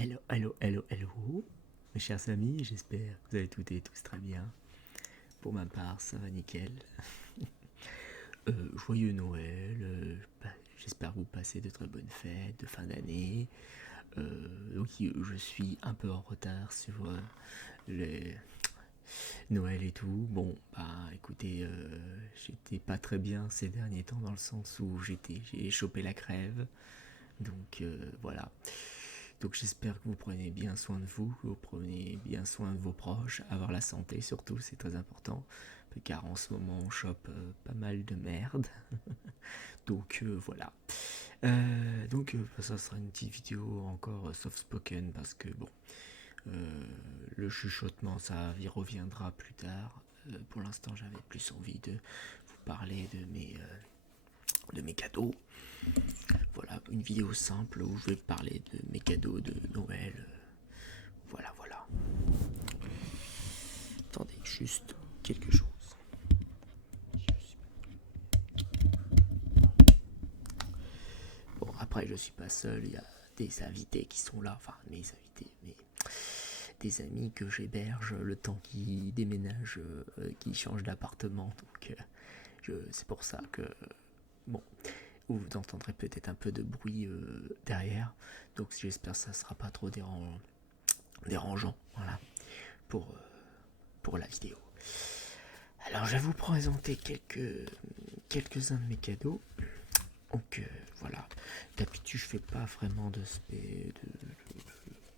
Hello, mes chers amis, j'espère que vous allez toutes et tous très bien. Pour ma part, ça va nickel. Joyeux Noël, j'espère que vous passez de très bonnes fêtes de fin d'année. Donc je suis un peu en retard sur les Noël et tout. Bon, bah écoutez, j'étais pas très bien ces derniers temps dans le sens où j'ai chopé la crève. Donc voilà. Donc j'espère que vous prenez bien soin de vous, que vous prenez bien soin de vos proches, avoir la santé surtout, c'est très important, car en ce moment on chope pas mal de merde. Donc voilà. Ça sera une petite vidéo encore soft spoken parce que bon, le chuchotement ça y reviendra plus tard. Pour l'instant j'avais plus envie de vous parler de mes cadeaux. Voilà, une vidéo simple où je vais parler de mes cadeaux de Noël. Voilà. Attendez, juste quelque chose. Bon, après, je suis pas seul, il y a des invités qui sont là. Enfin, mes invités, mais des amis que j'héberge le temps qu'ils déménagent, qu'ils changent d'appartement. Donc, c'est pour ça que, bon, vous entendrez peut-être un peu de bruit derrière. Donc, j'espère que ça sera pas trop dérangeant. Voilà, pour la vidéo. Alors, je vais vous présenter quelques-uns de mes cadeaux. Donc voilà, d'habitude je fais pas vraiment de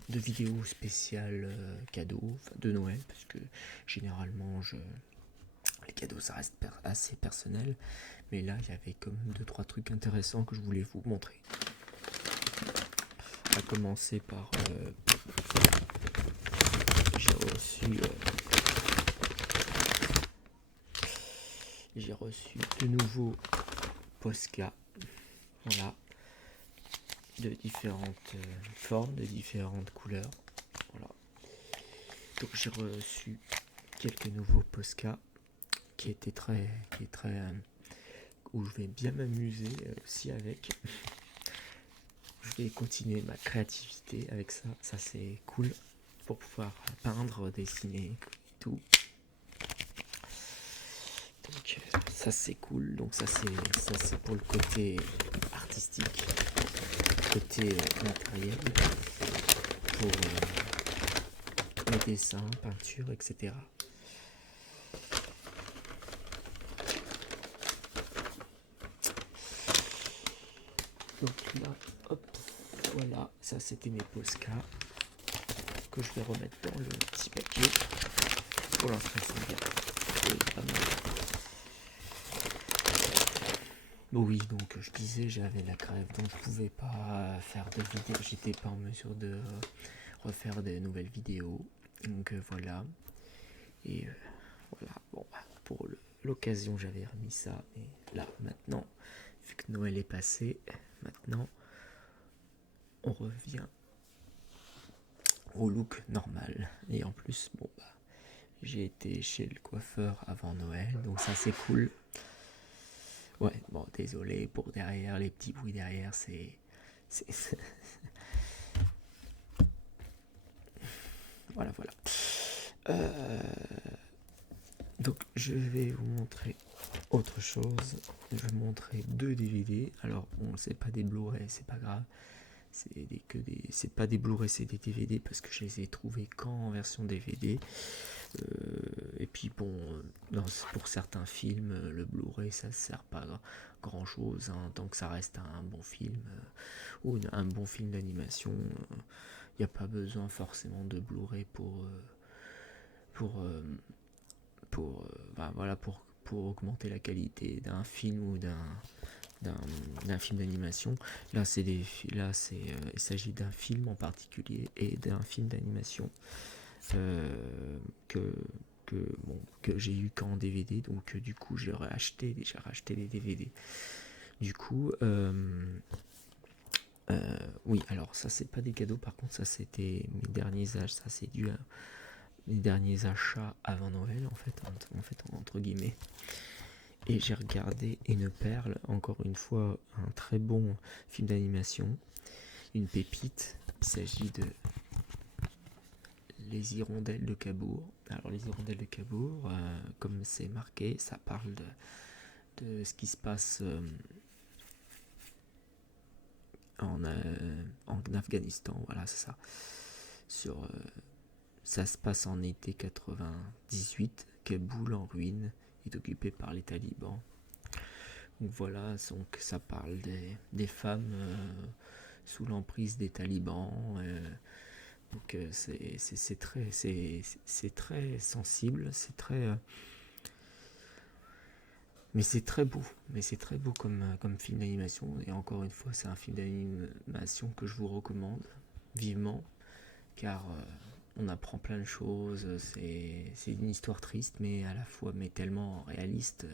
vidéos spéciales cadeaux de Noël parce que généralement les cadeaux ça reste assez personnel, mais là il y avait comme 2-3 trucs intéressants que je voulais vous montrer. On va commencer par j'ai reçu de nouveaux Posca. Voilà, de différentes formes, de différentes couleurs. Voilà. Donc j'ai reçu quelques nouveaux Posca qui est très où je vais bien m'amuser aussi avec. Je vais continuer ma créativité avec ça. Ça c'est cool pour pouvoir peindre, dessiner et tout. Donc ça c'est cool. Donc ça c'est pour le côté artistique, côté matériel, pour les dessins, peinture, etc. Donc là, hop, voilà, ça c'était mes Posca que je vais remettre dans le petit papier. Pour l'instant c'est bien. Bon, oui, donc je disais j'avais la crève, donc je pouvais pas faire de vidéos, j'étais pas en mesure de refaire des nouvelles vidéos. Donc voilà. Et voilà, bon, pour l'occasion j'avais remis ça, mais là maintenant, vu que Noël est passé, maintenant on revient au look normal. Et en plus, bon bah, j'ai été chez le coiffeur avant Noël, donc ça c'est cool. Ouais, bon, désolé pour derrière, les petits bruits derrière, c'est... Voilà. Donc je vais vous montrer autre chose. Je vais vous montrer 2 DVD. Alors bon, c'est pas des Blu-ray, c'est pas grave. C'est pas des Blu-ray, c'est des DVD parce que je les ai trouvés qu'en version DVD. Et puis bon, pour certains films, le Blu-ray ça sert pas à grand chose, hein, tant que ça reste un bon film ou un bon film d'animation. Il n'y a pas besoin forcément de Blu-ray pour augmenter la qualité d'un film ou d'un film d'animation. Là, il s'agit d'un film en particulier et d'un film d'animation que j'ai eu qu'en DVD, donc du coup j'ai racheté les DVD. Du coup, oui, alors ça c'est pas des cadeaux, par contre ça c'était mes derniers âges, ça c'est dû à mes derniers achats avant Noël en fait entre guillemets. Et j'ai regardé une perle, encore une fois un très bon film d'animation, une pépite, Il s'agit de Les Hirondelles de Cabourg. Alors les Hirondelles de Cabourg, comme c'est marqué, ça parle de ce qui se passe en Afghanistan, voilà, c'est ça. Ça se passe en été 98. Kaboul en ruine est occupée par les talibans. Donc voilà, donc ça parle des femmes sous l'emprise des talibans. Donc c'est très sensible, mais c'est très beau. Mais c'est très beau comme film d'animation. Et encore une fois, c'est un film d'animation que je vous recommande vivement, car on apprend plein de choses. C'est une histoire triste, mais à la fois tellement réaliste.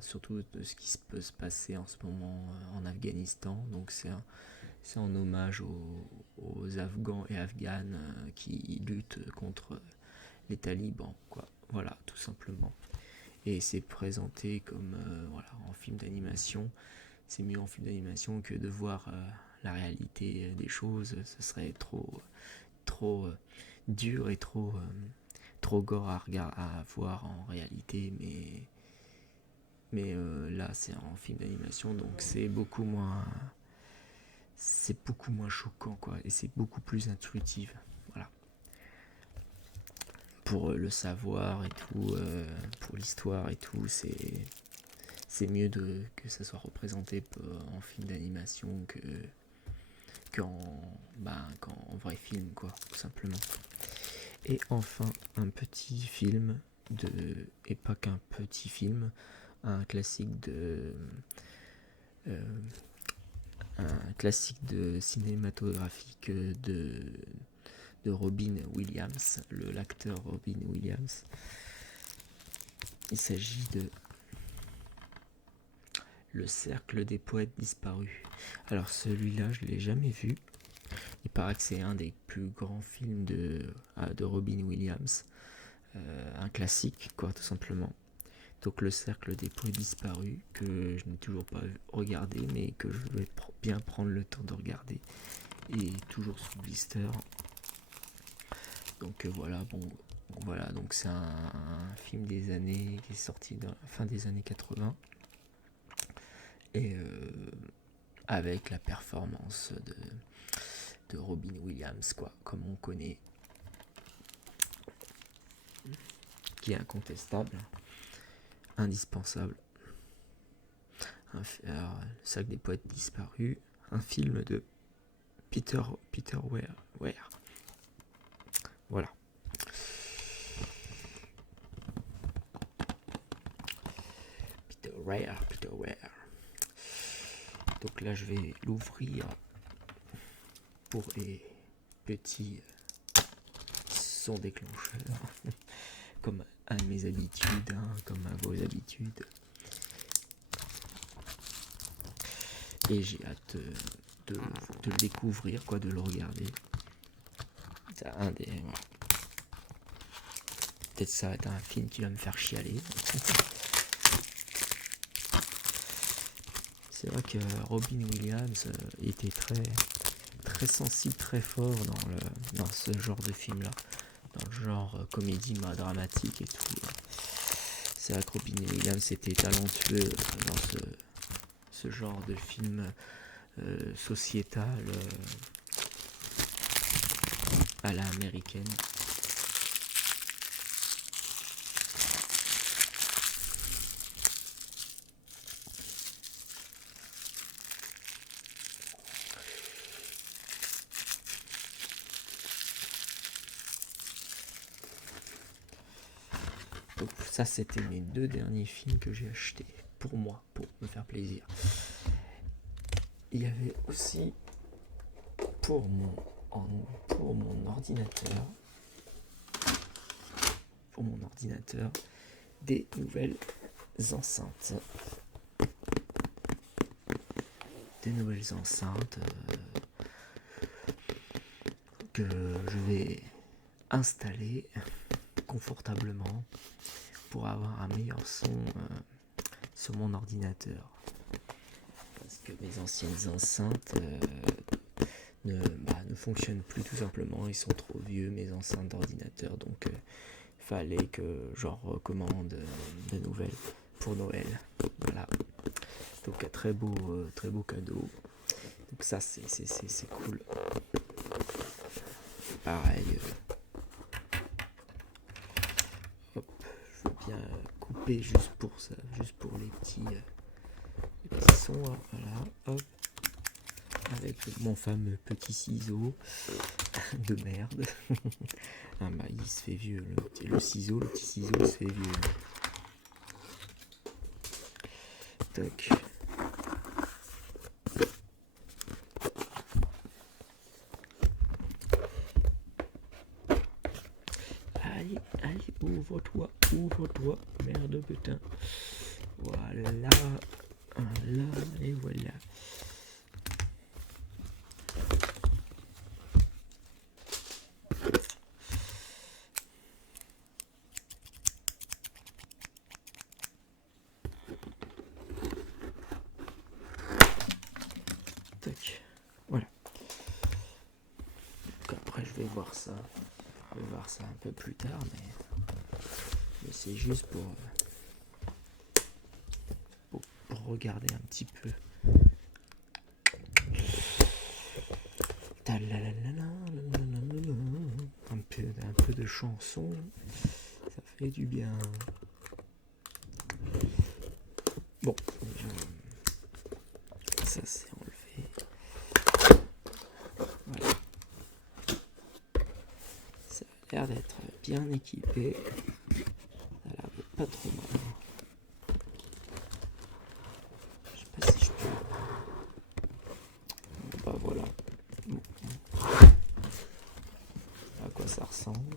Surtout de ce qui peut se passer en ce moment en Afghanistan. Donc c'est en hommage aux Afghans et Afghanes qui luttent contre les talibans, quoi. Voilà, tout simplement. Et c'est présenté comme voilà, en film d'animation. C'est mieux en film d'animation que de voir la réalité des choses. Ce serait trop dur et trop gore à voir en réalité, mais là c'est en film d'animation, donc c'est beaucoup moins choquant, quoi, et c'est beaucoup plus intuitif, voilà, pour le savoir et tout, pour l'histoire et tout. C'est mieux que ça soit représenté en film d'animation qu'en vrai film, quoi, tout simplement. Et enfin, un petit film et pas qu'un petit film, un classique de cinématographique de Robin Williams, l'acteur Robin Williams. Il s'agit de Le Cercle des Poètes Disparus. Alors celui-là, je ne l'ai jamais vu. Il paraît que c'est un des plus grands films de Robin Williams. Un classique, quoi, tout simplement. Donc Le Cercle des Poètes Disparus, que je n'ai toujours pas regardé, mais que je vais bien prendre le temps de regarder. Et toujours sous blister. Donc voilà, donc c'est un film qui est sorti dans la fin des années 80. Et avec la performance de Robin Williams, quoi, comme on connaît, qui est incontestable, indispensable. Alors, Le Cercle des Poètes Disparus, un film de Peter Weir. Voilà. Peter Weir. Donc là, je vais l'ouvrir pour les petits sons déclencheurs, comme à mes habitudes, comme à vos habitudes. Et j'ai hâte de le découvrir, quoi, de le regarder. C'est voilà. Peut-être ça va être un film qui va me faire chialer. C'est vrai que Robin Williams était très sensible, très fort dans ce genre de film-là, dans le genre comédie dramatique et tout. C'est vrai que Robin Williams était talentueux dans ce genre de film sociétal à la américaine. Donc ça, c'était mes 2 derniers films que j'ai achetés pour moi, pour me faire plaisir. Il y avait aussi pour mon ordinateur des nouvelles enceintes. Que je vais installer confortablement pour avoir un meilleur son sur mon ordinateur. Parce que mes anciennes enceintes ne fonctionnent plus tout simplement, ils sont trop vieux mes enceintes d'ordinateur, donc fallait que j'en recommande de nouvelles pour Noël. Voilà, donc un très beau cadeau, donc ça c'est cool. Pareil, hop, je veux bien couper juste pour ça, juste pour les petits sons, hein, voilà, hop, avec mon fameux petit ciseau de merde. Ah bah il se fait vieux, le petit ciseau il se fait vieux. Tac. Allez, ouvre-toi, merde putain. Voilà, là, et voilà. Tac, voilà. Donc après je vais voir ça. Un peu plus tard, mais c'est juste pour regarder un petit peu. Un peu de chanson, ça fait du bien. Bon, ça c'est enlevé. Voilà. Ça a l'air d'être bien équipé. Ça a l'air d'être pas trop mal. Je sais pas si je peux. Bah voilà. Bon. À quoi ça ressemble.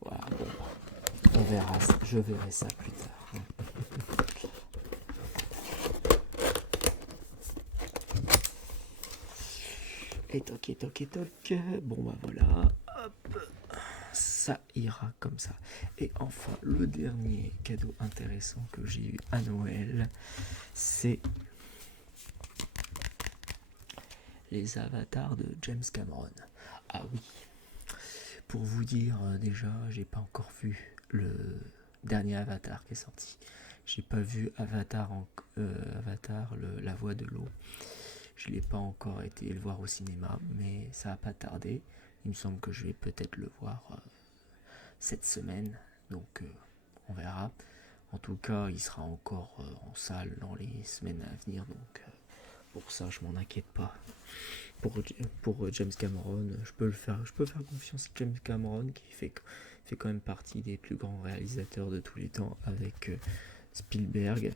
Voilà, bon. On verra ça. Je verrai ça plus tard. Et toc. Bon bah voilà. Hop. Ça ira comme ça. Et enfin, le dernier cadeau intéressant que j'ai eu à Noël, c'est les avatars de James Cameron. Ah oui, pour vous dire déjà, j'ai pas encore vu le dernier Avatar qui est sorti. J'ai pas vu Avatar, la voix de l'eau. Je l'ai pas encore été le voir au cinéma, mais ça va pas tarder. Il me semble que je vais peut-être le voir cette semaine, donc on verra. En tout cas, il sera encore en salle dans les semaines à venir, donc pour ça, je m'en inquiète pas. Pour James Cameron, je peux faire confiance à James Cameron qui fait quand même partie des plus grands réalisateurs de tous les temps avec Spielberg.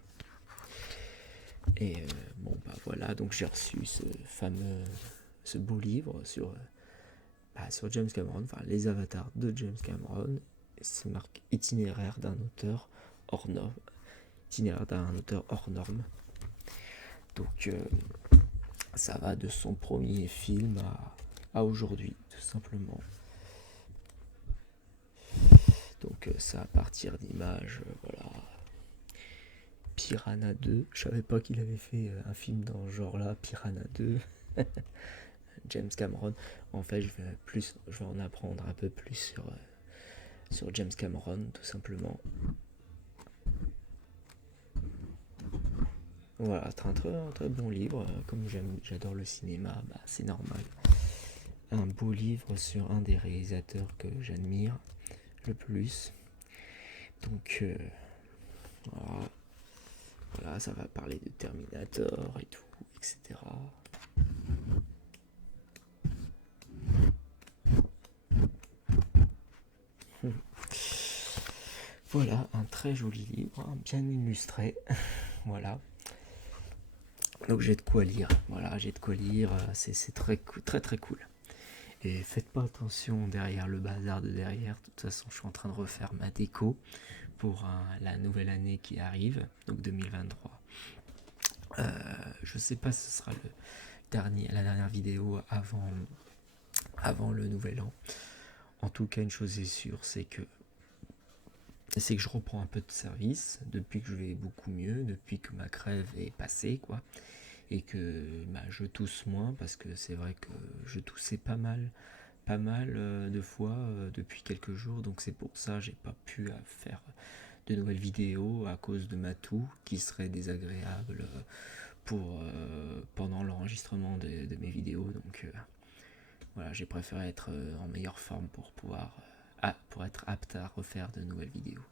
Et bon bah voilà, donc j'ai reçu ce beau livre sur James Cameron, enfin les avatars de James Cameron. C'est marqué itinéraire d'un auteur hors norme. Donc ça va de son premier film à aujourd'hui, tout simplement. Donc ça à partir d'images, voilà. Piranha 2, je savais pas qu'il avait fait un film dans ce genre-là, Piranha 2. James Cameron. En fait, je vais en apprendre un peu plus sur James Cameron, tout simplement. Voilà, c'est un très bon livre. Comme j'adore le cinéma, bah, c'est normal. Un beau livre sur un des réalisateurs que j'admire le plus. Donc, voilà, ça va parler de Terminator et tout, etc. Voilà, un très joli livre, bien illustré. Voilà. Donc j'ai de quoi lire. Voilà, j'ai de quoi lire. C'est très cool. Et faites pas attention derrière le bazar de derrière. De toute façon, je suis en train de refaire ma déco pour la nouvelle année qui arrive, donc 2023. Je sais pas si ce sera la dernière vidéo avant le nouvel an. En tout cas, une chose est sûre, c'est que c'est que je reprends un peu de service depuis que je vais beaucoup mieux, depuis que ma crève est passée, quoi, et que bah, je tousse moins parce que c'est vrai que je toussais pas mal de fois depuis quelques jours, donc c'est pour ça que j'ai pas pu faire de nouvelles vidéos à cause de ma toux qui serait désagréable pour pendant l'enregistrement de mes vidéos. Donc voilà, j'ai préféré être en meilleure forme pour pouvoir pour être apte à refaire de nouvelles vidéos.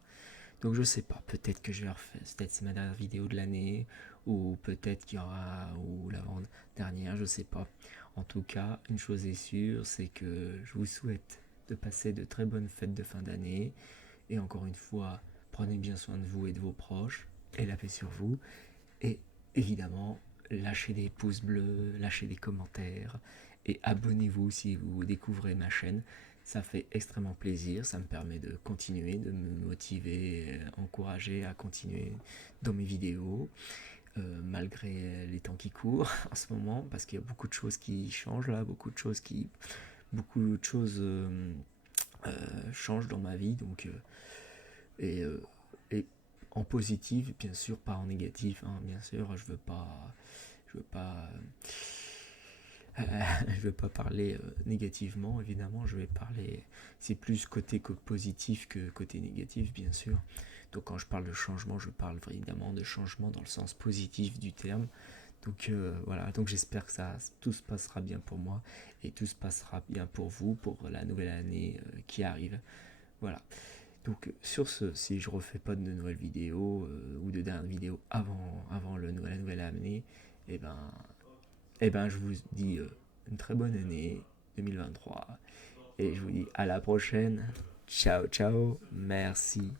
Donc je sais pas, peut-être que je vais refaire, peut-être c'est ma dernière vidéo de l'année, ou peut-être qu'il y aura, ou l'avant-dernière, je sais pas. En tout cas, une chose est sûre, c'est que je vous souhaite de passer de très bonnes fêtes de fin d'année, et encore une fois, prenez bien soin de vous et de vos proches, et la paix sur vous, et évidemment, lâchez des pouces bleus, lâchez des commentaires, et abonnez-vous si vous découvrez ma chaîne. Ça fait extrêmement plaisir, ça me permet de continuer, de me motiver, encourager à continuer dans mes vidéos, malgré les temps qui courent en ce moment, parce qu'il y a beaucoup de choses qui changent là, beaucoup de choses changent dans ma vie, donc et, et en positif, bien sûr, pas en négatif, hein, bien sûr, je veux pas je vais pas parler négativement, évidemment, je vais parler, c'est plus côté positif que côté négatif, bien sûr. Donc quand je parle de changement, je parle évidemment de changement dans le sens positif du terme. Donc voilà, donc j'espère que tout se passera bien pour moi et tout se passera bien pour vous, pour la nouvelle année qui arrive. Voilà. Donc sur ce, si je refais pas de nouvelles vidéos ou de dernières vidéos avant la nouvelle année, et ben je vous dis une très bonne année 2023 et je vous dis à la prochaine. Ciao, ciao, merci.